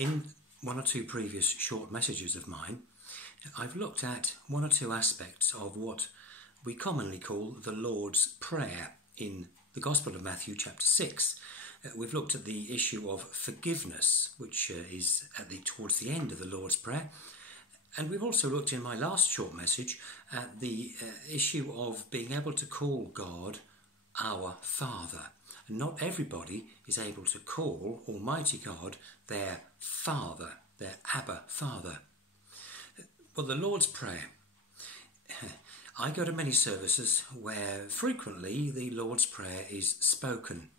In one or two previous short messages of mine, I've looked at one or two aspects of what we commonly call the Lord's Prayer in the Gospel of Matthew chapter 6. We've looked at the issue of forgiveness, which is towards the end of the Lord's Prayer. And we've also looked in my last short message at the issue of being able to call God our Father. And not everybody is able to call Almighty God their Father, their Abba Father. Well, the Lord's Prayer. I go to many services where frequently the Lord's Prayer is spoken.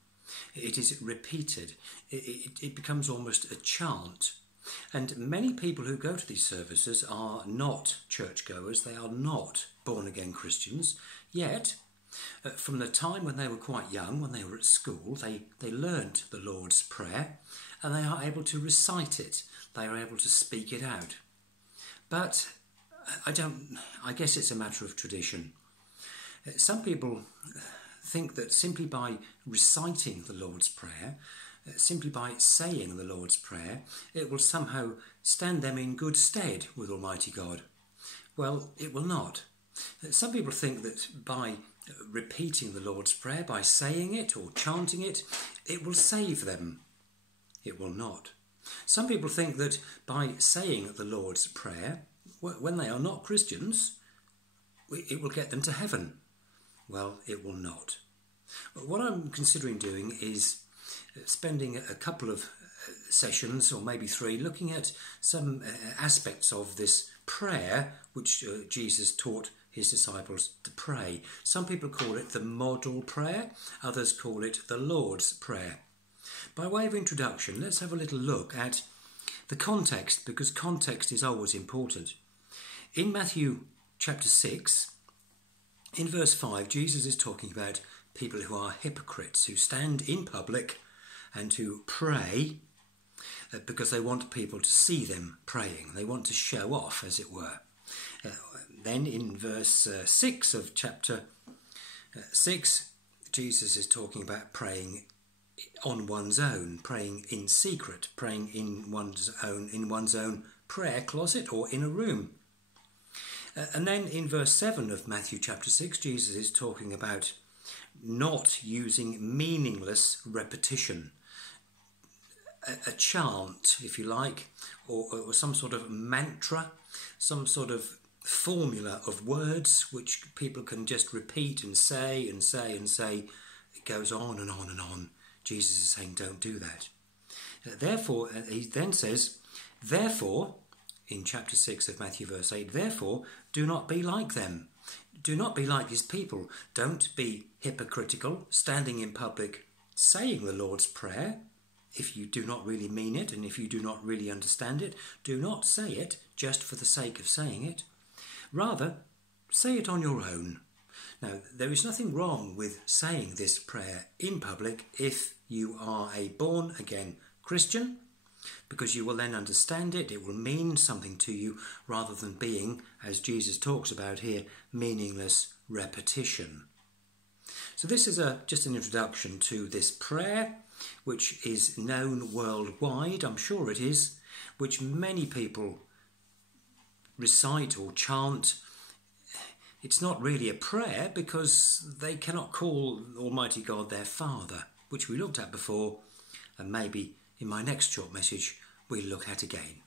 It is repeated. It becomes almost a chant. And many people who go to these services are not churchgoers. They are not born-again Christians. Yet, from the time when they were quite young, when they were at school, they learnt the Lord's Prayer and they are able to recite it. They are able to speak it out. But I guess it's a matter of tradition. Some people think that simply by reciting the Lord's Prayer, simply by saying the Lord's Prayer, it will somehow stand them in good stead with Almighty God. Well, it will not. Some people think that by repeating the Lord's Prayer, by saying it or chanting it, it will save them. It will not. Some people think that by saying the Lord's Prayer, when they are not Christians, it will get them to heaven. Well, it will not. What I'm considering doing is spending a couple of sessions, or maybe 3, looking at some aspects of this prayer which Jesus taught his disciples to pray. Some people call it the model prayer, others call it the Lord's Prayer. By way of introduction, let's have a little look at the context, because context is always important. In Matthew chapter 6, in verse 5, Jesus is talking about people who are hypocrites, who stand in public and who pray because they want people to see them praying. They want to show off, as it were. Then in verse 6 of chapter 6, Jesus is talking about praying on one's own, praying in secret, praying in one's own prayer closet or in a room. And then in verse 7 of Matthew chapter 6, Jesus is talking about not using meaningless repetition. A chant, if you like, or some sort of mantra, some sort of formula of words which people can just repeat and say and say and say. It goes on and on and on. Jesus is saying, don't do that. Therefore, he then says, therefore, in chapter 6 of Matthew verse 8, therefore, do not be like them. Do not be like these people. Don't be hypocritical, standing in public, saying the Lord's Prayer. If you do not really mean it, and if you do not really understand it, do not say it just for the sake of saying it. Rather, say it on your own. Now, there is nothing wrong with saying this prayer in public if you are a born-again Christian, because you will then understand it. It will mean something to you rather than being, as Jesus talks about here, meaningless repetition. So this is just an introduction to this prayer, which is known worldwide, I'm sure it is, which many people recite or chant. It's not really a prayer because they cannot call Almighty God their Father, which we looked at before, and maybe in my next short message we'll look at again.